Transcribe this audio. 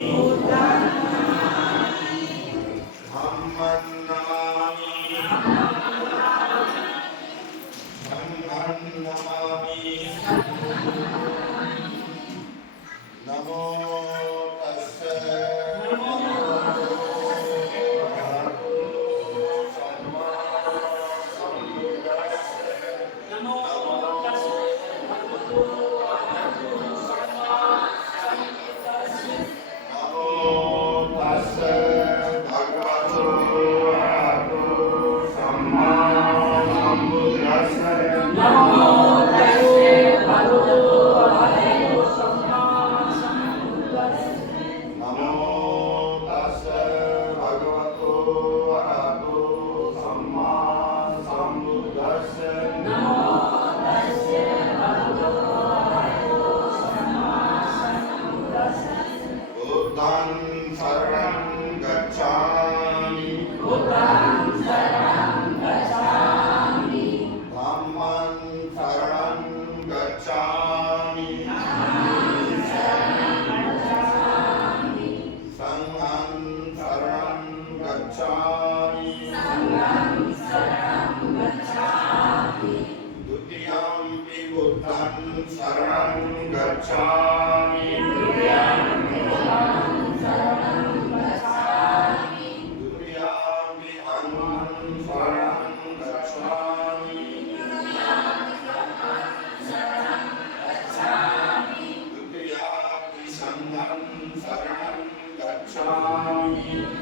धम्मं नमामि संघं नमामि नमो तस्से भगवतो अरहतो सम्मा सम्बुद्धिस्से नमो तस्से भगवतो अरहतो सम्मा सम्बुद्धिस्से नमो तस्से भगवतो अरहतो सम्मा सम्बुद्धिस्से बुद्धं शरणं गच्छामि धम्मं शरणं गच्छामि संघं शरणं गच्छामि द्वितीयंपि बुद्धं शरणं गच्छामि द्वितीयंपि धम्मं शरणं गच्छामि द्वितीयंपि संघं शरणं गच्छामि